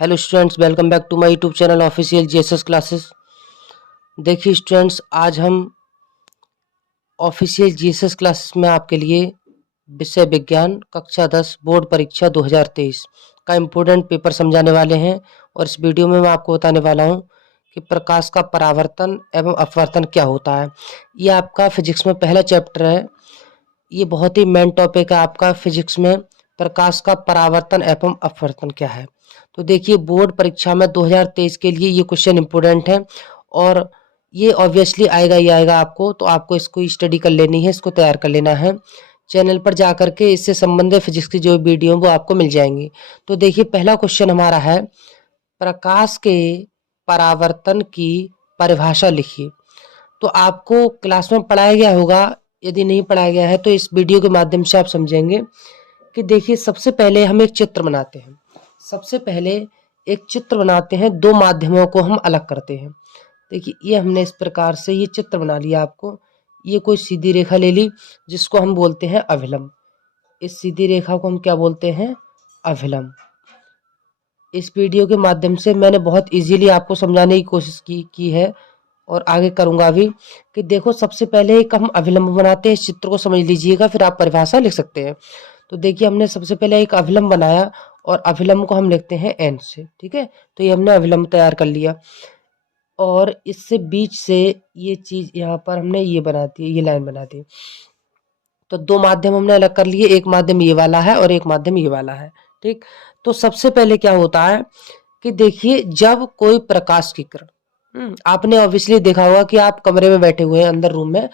Hello students, welcome back to my YouTube channel official GSS classes. देखिए students, आज हम official GSS classes में आपके लिए विषय विज्ञान कक्षा 10 बोर्ड परीक्षा 2023 का इम्पोर्टेंट पेपर समझाने वाले हैं। और इस वीडियो में मैं आपको बताने वाला हूं कि प्रकाश का परावर्तन एवं अपवर्तन क्या होता है। ये आपका फिजिक्स में पहला चैप्टर है। ये बहुत ही मेन टॉपिक है आपका फिजिक्स में, प्रकाश का परावर्तन एवं अपवर्तन क्या है। तो देखिए, बोर्ड परीक्षा में 2023 के लिए ये क्वेश्चन इंपॉर्टेंट है और ये ऑब्वियसली आएगा ही आएगा आपको, तो आपको इसको स्टडी कर लेनी है, इसको तैयार कर लेना है। चैनल पर जा करके इससे संबंधित फिजिक्स की जो वीडियो वो आपको मिल जाएंगी। तो देखिए, पहला क्वेश्चन हमारा है, प्रकाश के परावर्तन की परिभाषा लिखिए। तो आपको क्लास में पढ़ाया गया होगा, यदि नहीं पढ़ाया गया है तो इस वीडियो के माध्यम से आप समझेंगे। कि देखिए, सबसे पहले हम एक चित्र बनाते हैं। सबसे पहले एक चित्र बनाते हैं, दो माध्यमों को हम अलग करते हैं। देखिए, ये हमने इस प्रकार से ये चित्र बना लिया। आपको ये कोई सीधी रेखा ले ली जिसको हम बोलते हैं अभिलंब। इस सीधी रेखा को हम क्या बोलते हैं? अभिलंब। इस वीडियो के माध्यम से मैंने बहुत इजीली आपको समझाने की कोशिश की है और आगे करूंगा भी। कि देखो, सबसे पहले एक हम अभिलंब बनाते हैं। इस चित्र को समझ लीजिएगा, फिर आप परिभाषा लिख सकते हैं। तो देखिए, हमने सबसे पहले एक अभिलंब बनाया और अभिलंब को हम लिखते हैं एन से। ठीक है, तो ये हमने अभिलंब तैयार कर लिया और इससे बीच से ये चीज यहाँ पर हमने ये बना दी, ये लाइन बना दी। तो दो माध्यम हमने अलग कर लिए, एक माध्यम ये वाला है और एक माध्यम ये वाला है। ठीक, तो सबसे पहले क्या होता है कि देखिए, जब कोई प्रकाश की किरण, आपने ऑब्वियसली देखा होगा कि आप कमरे में बैठे हुए हैं अंदर रूम में,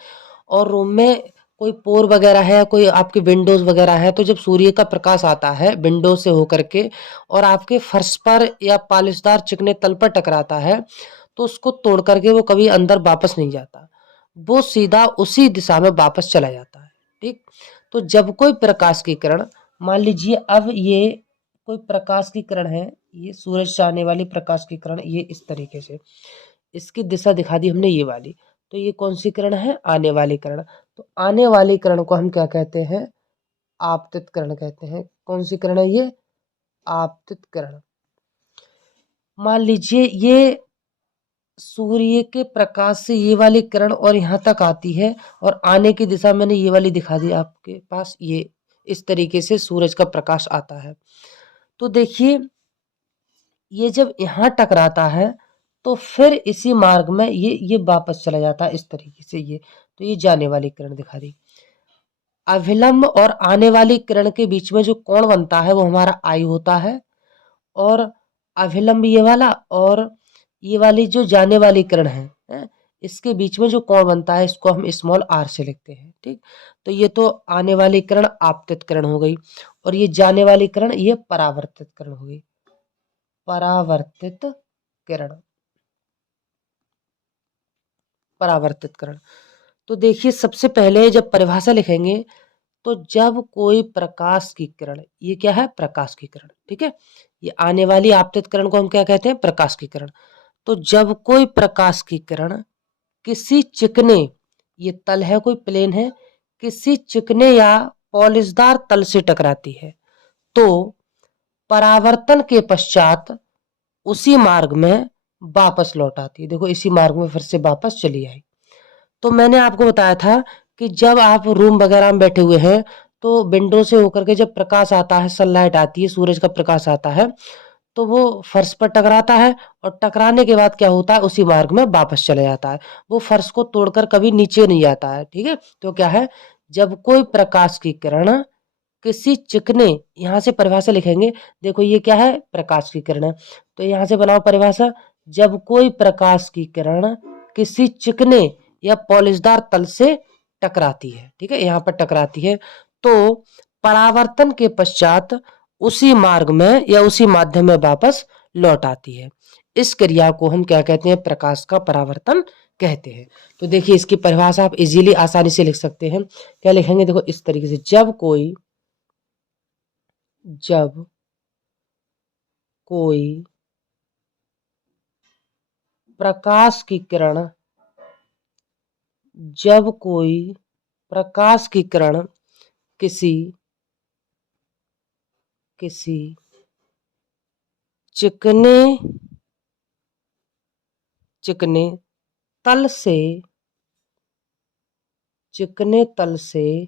और रूम में कोई पोर वगैरह है, कोई आपके विंडोज वगैरह है, तो जब सूर्य का प्रकाश आता है विंडो से होकर के और आपके फर्श पर या पालिशदार चिकने तल पर टकराता है, तो उसको तोड़ करके वो कभी अंदर वापस नहीं जाता, वो सीधा उसी दिशा में वापस चला जाता है। ठीक, तो जब कोई प्रकाश की किरण, मान लीजिए अब ये कोई प्रकाश की किरण है, ये सूरज से आने वाली प्रकाश की किरण, ये इस तरीके से इसकी दिशा दिखा दी हमने ये वाली। तो ये कौन सी किरण है? आने वाली किरण। तो आने वाली किरण को हम क्या कहते हैं? आपतित किरण कहते हैं। कौन सी किरण है ये? आपतित किरण। मान लीजिए ये सूर्य के प्रकाश से ये वाली किरण और यहाँ तक आती है और आने की दिशा मैंने ये वाली दिखा दी आपके पास। ये इस तरीके से सूरज का प्रकाश आता है। तो देखिए, ये जब यहाँ टकराता है तो फिर इसी मार्ग में ये वापस चला जाता है इस तरीके से। ये तो ये जाने वाली किरण दिखा दी। अभिलंब और आने वाली किरण के बीच में जो कोण बनता है वो हमारा आई होता है, और अभिलंब ये वाला और ये वाली जो जाने वाली किरण है, इसके बीच में जो कोण बनता है इसको हम स्मॉल आर से लिखते हैं। ठीक, तो ये तो आने वाली किरण आपतित किरण हो गई और ये जाने वाली किरण ये परावर्तित किरण हो गई। परावर्तित किरण, परावर्तित किरण। तो देखिए, सबसे पहले जब परिभाषा लिखेंगे तो जब कोई प्रकाश की किरण, ये क्या है? प्रकाश की किरण। ठीक है, ये आने वाली आपतित किरण को हम क्या कहते हैं? प्रकाश की किरण। तो जब कोई प्रकाश की किरण किसी चिकने, ये तल है, कोई प्लेन है, किसी चिकने या पॉलिशदार तल से टकराती है तो परावर्तन के पश्चात उसी मार्ग में वापस लौट आती है। देखो, इसी मार्ग में फिर से वापस चली आई। तो मैंने आपको बताया था कि जब आप रूम वगैरह में बैठे हुए हैं तो विंडो से होकर के जब प्रकाश आता है, सनलाइट आती है, सूरज का प्रकाश आता है, तो वो फर्श पर टकराता है और टकराने के बाद क्या होता है? उसी मार्ग में वापस चले जाता है। वो फर्श को तोड़कर कभी नीचे नहीं आता है। ठीक है, तो क्या है? जब कोई प्रकाश की किरण किसी चिकने, यहाँ से परिभाषा लिखेंगे। देखो, ये क्या है? प्रकाश की किरण है, तो यहाँ से बनाओ परिभाषा। जब कोई प्रकाश की किरण किसी चिकने या पॉलिशदार तल से टकराती है, ठीक है, यहाँ पर टकराती है, तो परावर्तन के पश्चात उसी मार्ग में या उसी माध्यम में वापस लौट आती है। इस क्रिया को हम क्या कहते हैं? प्रकाश का परावर्तन कहते हैं। तो देखिए, इसकी परिभाषा आप इजीली आसानी से लिख सकते हैं। क्या लिखेंगे? देखो, इस तरीके से, जब कोई प्रकाश की किरण, जब कोई प्रकाश की किरण किसी किसी चिकने चिकने तल से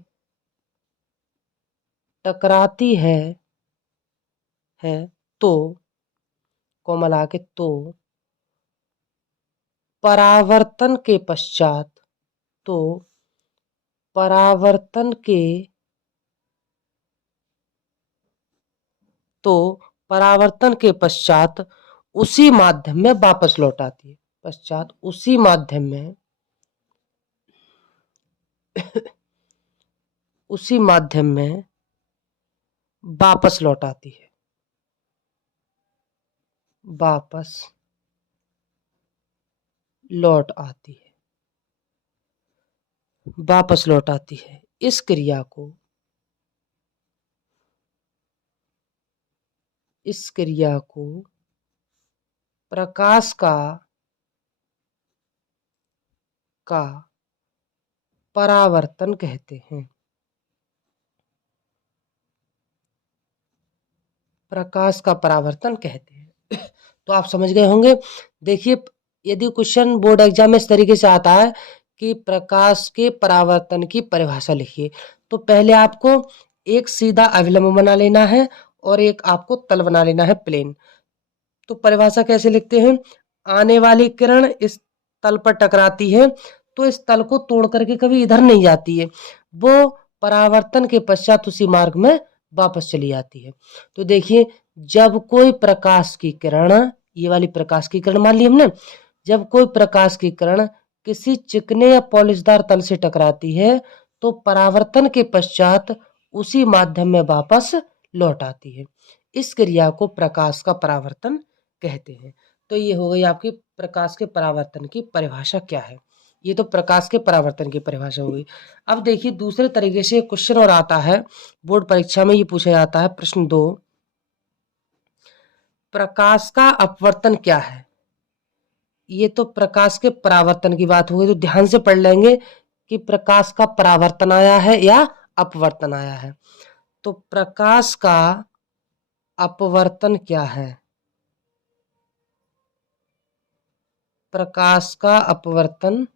टकराती है तो कोमल आके तो परावर्तन के पश्चात परावर्तन के पश्चात उसी माध्यम में वापस लौट आती है। उसी माध्यम में वापस लौट आती है। वापस लौट आती है। इस क्रिया को प्रकाश का परावर्तन कहते हैं। तो आप समझ गए होंगे। देखिए, यदि क्वेश्चन बोर्ड एग्जाम में इस तरीके से आता है कि प्रकाश के परावर्तन की परिभाषा लिखिए, तो पहले आपको एक सीधा अभिलंब बना लेना है और एक आपको तल बना लेना है प्लेन। तो परिभाषा कैसे लिखते हैं? आने वाली किरण इस तल पर टकराती है तो इस तल को तोड़ करके कभी इधर नहीं जाती है, वो परावर्तन के पश्चात उसी मार्ग में वापस चली जाती है। तो देखिए, जब कोई प्रकाश की किरण, ये वाली प्रकाश की किरण मान ली हमने, जब कोई प्रकाश की किरण किसी चिकने या पॉलिशदार तल से टकराती है तो परावर्तन के पश्चात उसी माध्यम में वापस लौट आती है। इस क्रिया को प्रकाश का परावर्तन कहते हैं। तो ये हो गई आपकी प्रकाश के परावर्तन की परिभाषा क्या है। ये तो प्रकाश के परावर्तन की परिभाषा हो गई। अब देखिए, दूसरे तरीके से क्वेश्चन और आता है बोर्ड परीक्षा में, ये पूछा जाता है प्रश्न 2, प्रकाश का अपवर्तन क्या है। ये तो प्रकाश के परावर्तन की बात हो गई, तो ध्यान से पढ़ लेंगे कि प्रकाश का परावर्तन आया है या अपवर्तन आया है। तो प्रकाश का अपवर्तन क्या है? प्रकाश का अपवर्तन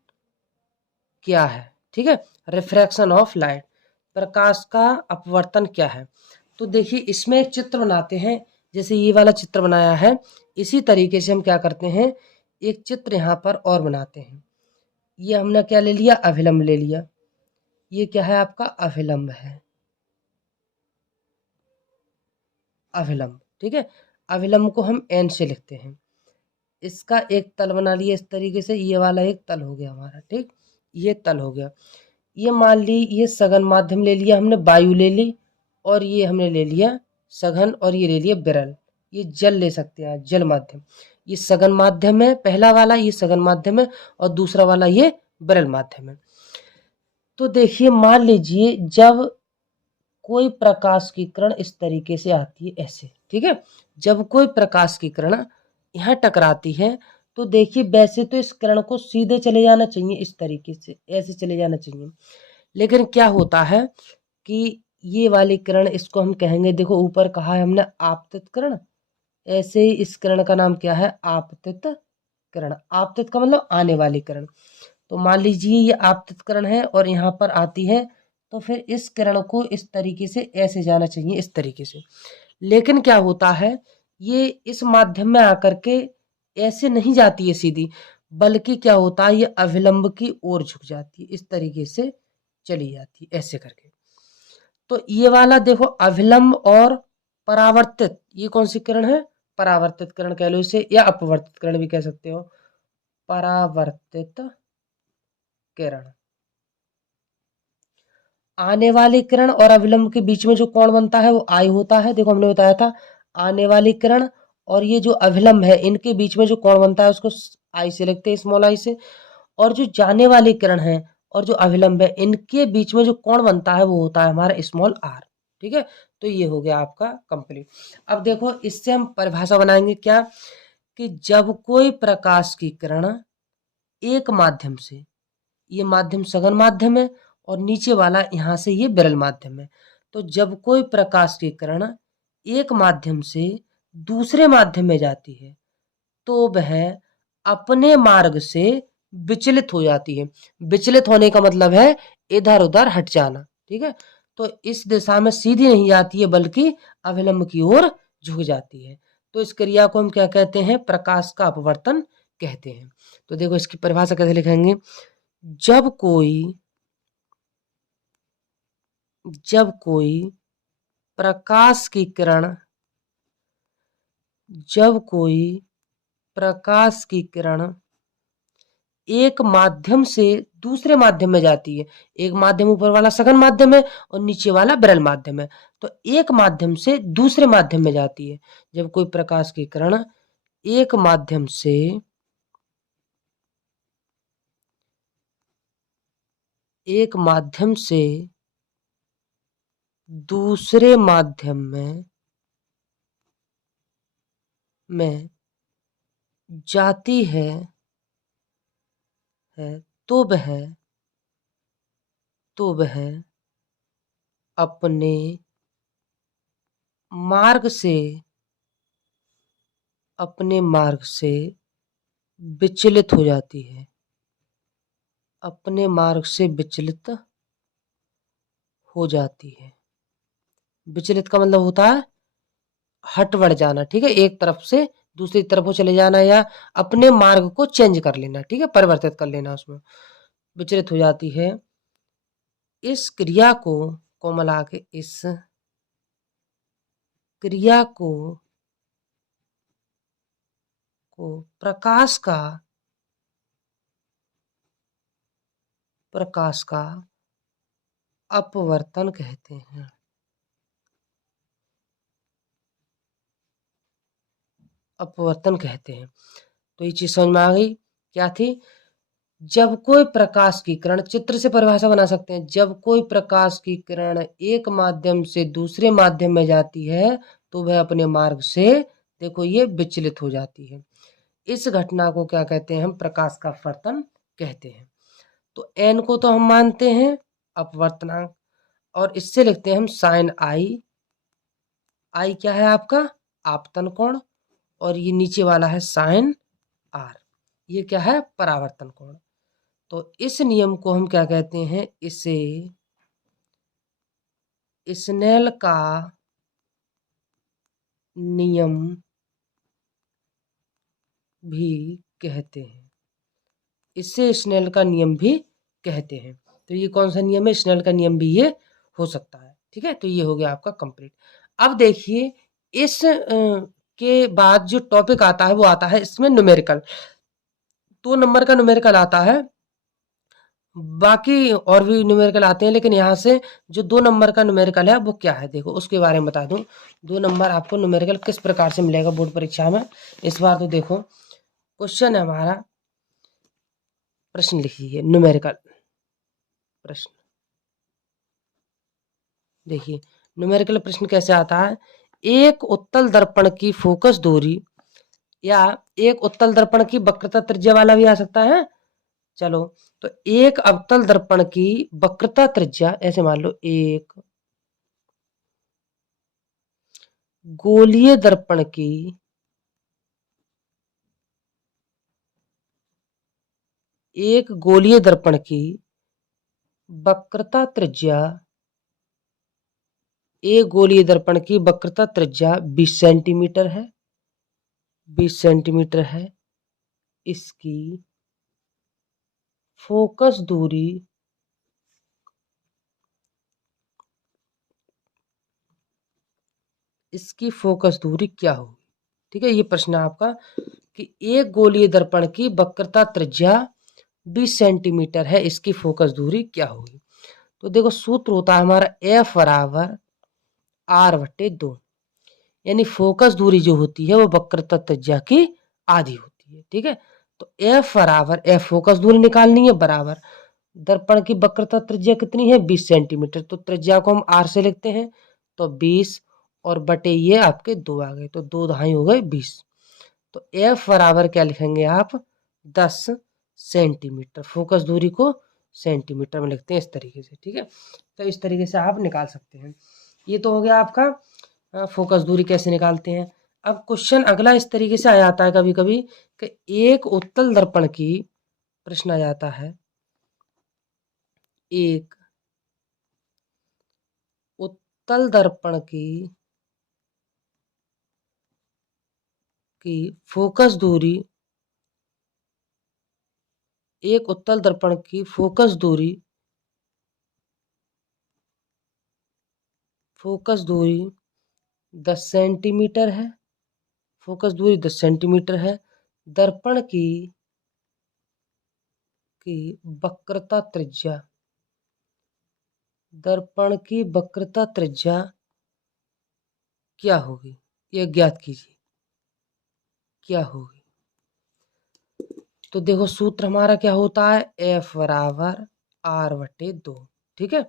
क्या है? ठीक है, रिफ्रैक्शन ऑफ लाइट। प्रकाश का अपवर्तन क्या है? तो देखिए, इसमें एक चित्र बनाते हैं, जैसे ये वाला चित्र बनाया है, इसी तरीके से हम क्या करते हैं, एक चित्र यहाँ पर और बनाते हैं। ये हमने क्या ले लिया? अभिलंब ले लिया। ये क्या है? आपका अभिलंब है, अभिलंब। ठीक है, अभिलंब को हम एन से लिखते हैं। इसका एक तल बना लिया इस तरीके से, ये वाला एक तल हो गया हमारा। ठीक, ये तल हो गया। ये मान ली, ये सघन माध्यम ले लिया हमने, वायु ले ली, और ये हमने ले लिया सघन, और ये ले लिया विरल। ये जल ले सकते हैं, जल माध्यम। ये सघन माध्यम है पहला वाला, ये सघन माध्यम है, और दूसरा वाला ये विरल माध्यम है। तो देखिए, मान लीजिए जब कोई प्रकाश की किरण इस तरीके से आती है, ऐसे। ठीक है, जब कोई प्रकाश की किरण यहाँ टकराती है तो देखिए, वैसे तो इस किरण को सीधे चले जाना चाहिए, इस तरीके से ऐसे चले जाना चाहिए, लेकिन क्या होता है कि ये वाली किरण, इसको हम कहेंगे, देखो ऊपर कहा है हमने आपतित किरण, ऐसे ही इस किरण का नाम क्या है? आपतित किरण। आपतित का मतलब आने वाली किरण। तो मान लीजिए ये आपतित किरण है और यहाँ पर आती है, तो फिर इस किरण को इस तरीके से ऐसे जाना चाहिए, इस तरीके से। लेकिन क्या होता है, ये इस माध्यम में आकर के ऐसे नहीं जाती है सीधी, बल्कि क्या होता है, ये अभिलंब की ओर झुक जाती है, इस तरीके से चली जाती है, ऐसे करके। तो ये वाला देखो, अभिलंब और परावर्तित, ये कौन सी किरण है? परावर्तित किरण कह लो इसे, या अपवर्तित किरण भी कह सकते हो। परावर्तित किरण। आने वाली किरण और अभिलंब के बीच में जो कोण बनता है वो आई होता है। देखो, हमने बताया था, आने वाली किरण और ये जो अभिलंब है, इनके बीच में जो कोण बनता है उसको आई से लिखते हैं, स्मॉल आई से। और जो जाने वाली किरण है और जो अभिलंब है, इनके बीच में जो कोण बनता है वो होता है हमारा स्मॉल आर। ठीक है, तो ये हो गया आपका कंप्लीट। अब देखो, इससे हम परिभाषा बनाएंगे क्या, कि जब कोई प्रकाश की किरण एक माध्यम से, ये माध्यम सघन माध्यम है और नीचे वाला यहाँ से ये विरल माध्यम है, तो जब कोई प्रकाश की किरण एक माध्यम से दूसरे माध्यम में जाती है तो वह अपने मार्ग से विचलित हो जाती है। विचलित होने का मतलब है इधर उधर हट जाना, ठीक है। तो इस दिशा में सीधी नहीं जाती है बल्कि अविलंब की ओर झुक जाती है। तो इस क्रिया को हम क्या कहते हैं? प्रकाश का अपवर्तन कहते हैं। तो देखो इसकी परिभाषा कैसे लिखेंगे? जब कोई प्रकाश की किरण एक माध्यम से दूसरे माध्यम में जाती है, एक माध्यम ऊपर वाला सघन माध्यम है और नीचे वाला विरल माध्यम है, तो एक माध्यम से दूसरे माध्यम में जाती है। जब कोई प्रकाश की किरण एक माध्यम से दूसरे माध्यम में जाती है तो वह अपने मार्ग से विचलित हो जाती है। अपने मार्ग से विचलित हो जाती है। विचलित का मतलब होता है हट बढ़ जाना, ठीक है, एक तरफ से दूसरी तरफ को चले जाना या अपने मार्ग को चेंज कर लेना, ठीक है, परिवर्तित कर लेना, उसमें विचलित हो जाती है। इस क्रिया को मिला के इस क्रिया को प्रकाश का अपवर्तन कहते हैं। अपवर्तन कहते हैं। तो ये चीज समझ में आ गई क्या थी? जब कोई प्रकाश की किरण, चित्र से परिभाषा बना सकते हैं, जब कोई प्रकाश की किरण एक माध्यम से दूसरे माध्यम में जाती है तो वह अपने मार्ग से, देखो, ये विचलित हो जाती है। इस घटना को क्या कहते हैं? हम प्रकाश का अपवर्तन कहते हैं। तो n को तो हम मानते हैं अपवर्तनांक, और इससे लिखते हैं हम साइन आई। आई क्या है? आपका आपतन कोण, और ये नीचे वाला है साइन आर, ये क्या है? परावर्तन कोण। तो इस नियम को हम क्या कहते हैं? इसे स्नेल का नियम भी कहते हैं। इसे स्नेल का नियम भी कहते हैं। तो ये कौन सा नियम है? स्नेल का नियम भी ये हो सकता है, ठीक है। तो ये हो गया आपका कंप्लीट। अब देखिए इस के बाद जो टॉपिक आता है वो आता है इसमें न्यूमेरिकल। 2 नंबर का न्यूमेरिकल आता है, बाकी और भी न्यूमेरिकल आते हैं, लेकिन यहाँ से जो 2 नंबर का न्यूमेरिकल है वो क्या है, देखो उसके बारे में बता दूं। 2 नंबर आपको न्यूमेरिकल किस प्रकार से मिलेगा बोर्ड परीक्षा में इस बार। तो देखो क्वेश्चन है हमारा, प्रश्न लिखिए न्यूमेरिकल प्रश्न। देखिए न्यूमेरिकल प्रश्न कैसे आता है? एक उत्तल दर्पण की फोकस दूरी, या एक उत्तल दर्पण की वक्रता त्रिज्या वाला भी आ सकता है। चलो, तो एक अवतल दर्पण की वक्रता त्रिज्या, ऐसे मान लो एक गोलीय दर्पण की वक्रता त्रिज्या, एक गोलीय दर्पण की वक्रता त्रिज्या 20 सेंटीमीटर है। 20 सेंटीमीटर है। इसकी फोकस दूरी क्या होगी? ठीक है, ये प्रश्न है आपका कि एक गोलीय दर्पण की वक्रता त्रिज्या 20 सेंटीमीटर है, इसकी फोकस दूरी क्या होगी? तो देखो सूत्र होता है हमारा F बराबर R/2, यानी फोकस दूरी जो होती है वो वक्रता त्रिज्या की आधी होती है, ठीक है। तो F बराबर, F फोकस दूरी निकालनी है, बराबर दर्पण की वक्रता त्रिज्या कितनी है? 20 सेंटीमीटर। तो त्रिज्या को हम R से लिखते हैं, तो 20 और बटे ये आपके 2 आ गए, तो 2 दहाई हो गए 20। तो F बराबर क्या लिखेंगे आप? 10 सेंटीमीटर। फोकस दूरी को सेंटीमीटर में लिखते हैं इस तरीके से, ठीक है। तो इस तरीके से आप निकाल सकते हैं। ये तो हो गया आपका फोकस दूरी कैसे निकालते हैं। अब क्वेश्चन अगला इस तरीके से आ जाता है कभी कभी कि एक उत्तल दर्पण की, प्रश्न आ जाता है, एक उत्तल दर्पण की फोकस दूरी, एक उत्तल दर्पण की फोकस दूरी 10 सेंटीमीटर है, फोकस दूरी 10 सेंटीमीटर है। दर्पण की वक्रता त्रिज्या, दर्पण की वक्रता त्रिज्या क्या होगी, ये ज्ञात कीजिए क्या होगी। तो देखो सूत्र हमारा क्या होता है, F बराबर R/2। ठीक है,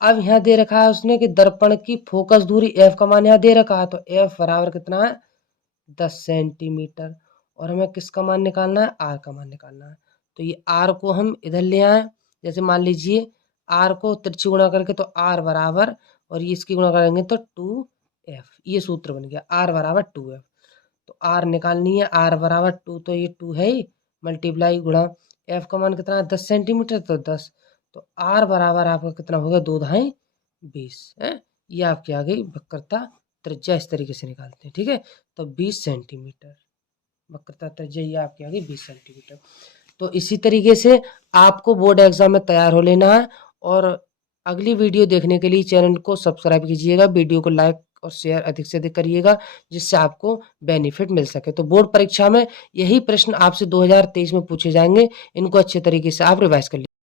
अब यहाँ दे रखा है उसने कि दर्पण की फोकस दूरी F का मान यहाँ दे रखा है, तो F बराबर कितना है 10 सेंटीमीटर, और हमें किसका मान निकालना है, R का मान निकालना है। तो ये R को हम इधर ले आए, जैसे मान लीजिए R को त्रिज्या गुणा करके तो R बराबर, और ये इसकी गुणा करेंगे तो 2F, ये सूत्र बन गया R बराबर 2F। तो R निकालनी है, R बराबर 2, तो ये 2 है ही, मल्टीप्लाई गुणा F का मान कितना है 10 सेंटीमीटर, तो 10, तो R बराबर आपका कितना होगा 2 धाई 20 है। ये आपकी आ गई वक्रता त्रिज्या, इस तरीके से निकालते हैं। ठीक है, तो 20 सेंटीमीटर वक्रता त्रिज्या ये आपकी आ गई 20 सेंटीमीटर। तो इसी तरीके से आपको बोर्ड एग्जाम में तैयार हो लेना है, और अगली वीडियो देखने के लिए चैनल को सब्सक्राइब कीजिएगा, वीडियो को लाइक और शेयर अधिक से अधिक करिएगा, जिससे आपको बेनिफिट मिल सके। तो बोर्ड परीक्षा में यही प्रश्न आपसे 2023 में पूछे जाएंगे, इनको अच्छे तरीके से आप रिवाइज कर लीजिए।